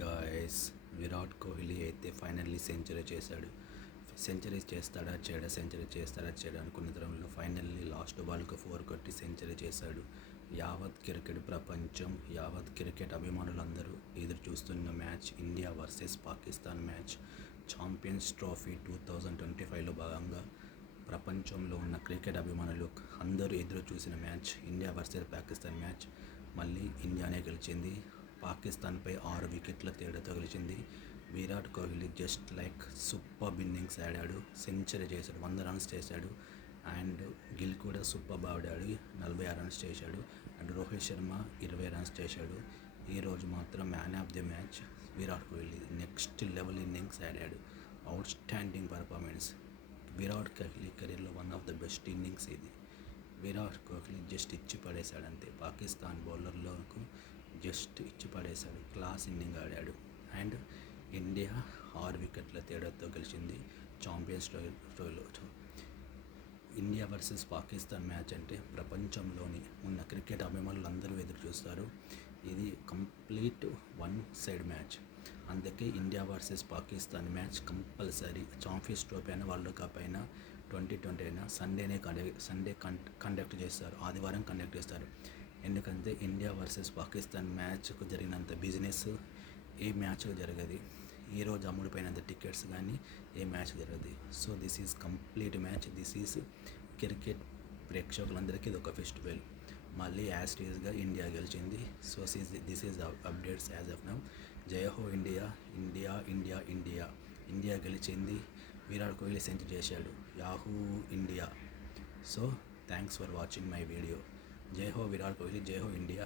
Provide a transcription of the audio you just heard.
Guys, Virat Kohli అయితే finally century చేశాడు. Century చేస్తాడా చేయడా, సెంచరీ చేస్తాడా చేయడా అనుకున్న తరంలో ఫైనల్లీ లాస్ట్ బాల్కు 4 కొట్టి సెంచరీ చేశాడు. యావత్ క్రికెట్ ప్రపంచం, యావత్ క్రికెట్ అభిమానులందరూ ఎదురు చూస్తున్న match India versus Pakistan match. Champions trophy 2025లో భాగంగా ప్రపంచంలో ఉన్న క్రికెట్ అభిమానులు అందరూ ఎదురు చూసిన match India versus Pakistan match. మళ్ళీ ఇండియానే గెలిచింది. పాకిస్తాన్పై 6 వికెట్ల తేడాతో గెలిచింది. Virat Kohli just like super innings ఆడాడు. సెంచరీ చేశాడు, 100 రన్స్ చేశాడు. అండ్ గిల్ కూడా సూపర్ ఆడాడు, 46 రన్స్ చేశాడు. అండ్ రోహిత్ శర్మ 20 రన్స్ చేశాడు. ఈరోజు మాత్రం man of the match Virat Kohli next level innings ఆడాడు. Outstanding performance. Virat Kohli కెరీర్లో one of the best innings ఇది. విరాట్ కోహ్లీ జస్ట్ ఇచ్చి పడేశాడు అంతే. పాకిస్తాన్ బౌలర్లకు జస్ట్ ఇచ్చి పడేశాడు. క్లాస్ ఇన్నింగ్ ఆడాడు. అండ్ ఇండియా 6 వికెట్ల తేడాతో గెలిచింది ఛాంపియన్స్ ట్రోఫీలో. ఇండియా వర్సెస్ పాకిస్తాన్ మ్యాచ్ అంటే ప్రపంచంలోని ఉన్న క్రికెట్ అభిమానులు అందరూ ఎదురు చూస్తారు. ఇది కంప్లీట్ వన్ సైడ్ మ్యాచ్. అందుకే India versus Pakistan match compulsory. Champions trophy అయినా, వరల్డ్ కప్ అయినా, 2020 అయినా సండే కండక్ట్ చేస్తారు, ఆదివారం కండక్ట్ చేస్తారు. ఎందుకంటే ఇండియా వర్సెస్ పాకిస్తాన్ మ్యాచ్కు జరిగినంత బిజినెస్ ఏ మ్యాచ్ జరగదు. ఈరోజు అమ్ముడుపోయినంత టికెట్స్ కానీ ఏ మ్యాచ్ జరగదు. So this is complete match. This is cricket ప్రేక్షకులందరికీ ఇది ఒక ఫెస్టివల్. మళ్ళీ యాజ్ టీజ్గా ఇండియా గెలిచింది. So this is updates as of now. జై హో India, India India India. India గెలిచింది. విరాట్ కోహ్లీ సెంచరీ చేశాడు. Yahoo India. So thanks for watching my video. జై హో విరాట్ కోహ్లీ, జై హో ఇండియా.